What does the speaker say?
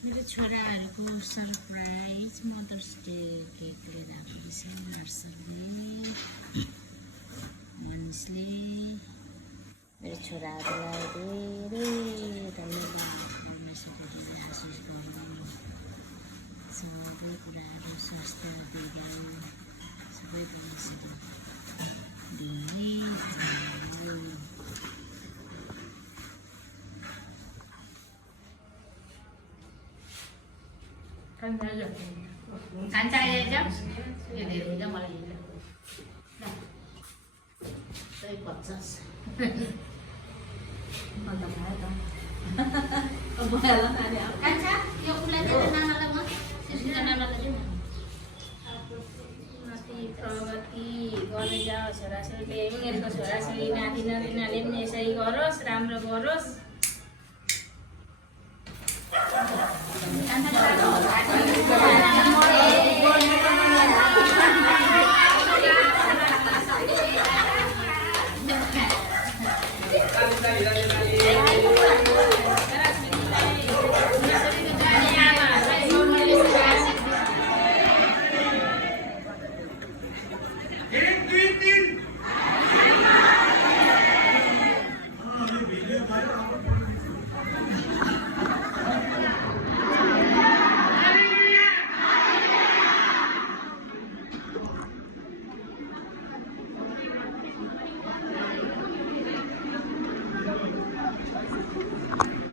मेरो छोराहरूको surprise mothers day cake लिएर आएको रहेछ नर्सरीले मानिसले मेरो छोराहरूलाई धेरै आशिष गर्नु सबै कुराहरू स्वास्थ्य दीर्घायु सबै मानिसहरू दिने चाहन्छु। खान्छ आइहाल्छ यो धेरै हुन्छ मलाई हिँड्छ सबै 50 अन्त खायो त खान्छ यो उसलाई दिएर नानालाई म त्यसको नानालाई दिउँ न। माथि प्रगति गर्दै जाओस् छोराछोरीले उनीहरूको छोराछोरी नाति नातिनाले पनि यसै गरोस् राम्रो गरोस्।